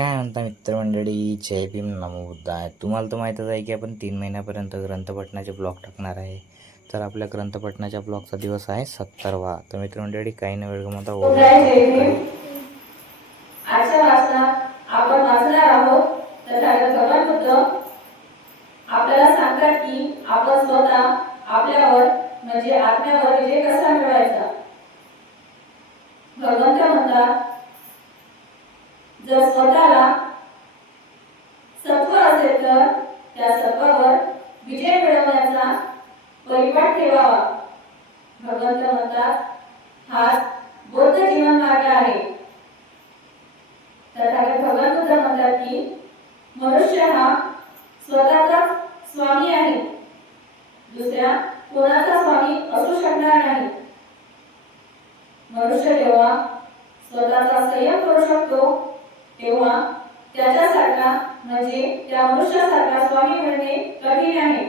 काय म्हणता मित्रमंडळी, जय भीम नमो बुद्धाय. तुम्हाला तर माहीतच आहे की आपण 3 महिन्यापर्यंत ग्रंथपठणाचे ब्लॉग टाकणार आहे. तर आपल्या ग्रंथपठणाच्या ब्लॉगचा दिवस आहे 70वा. तर मित्रमंडळी काही न वेळ गमावता आजच्या वाचनात आपण वाचणार आहोत तथागत भगवान बुद्ध आपल्याला सांगतात की आपण स्वतः आपल्यावर म्हणजे आत्म्यावर विजय कसा मिळवायचा. भगवंत म्हणतात, जर स्वतःला सत्व असेल तर त्या सत्वावर विजय मिळवण्याचा परिपाठ ठेवावा. भगवंत म्हणतात, हाच बौद्ध जीवन मार्ग आहे. तथागत भगवान बुद्ध म्हणतात की मनुष्य हा स्वतःचा स्वामी आहे, दुसऱ्या कोणाचा स्वामी असू शकणार नाही. मनुष्य जेव्हा स्वतःचा संयम करू शकतो तेव्हा त्याच्यासारखा म्हणजे त्या मनुष्यासारखा स्वामी मिळणे कठीण आहे.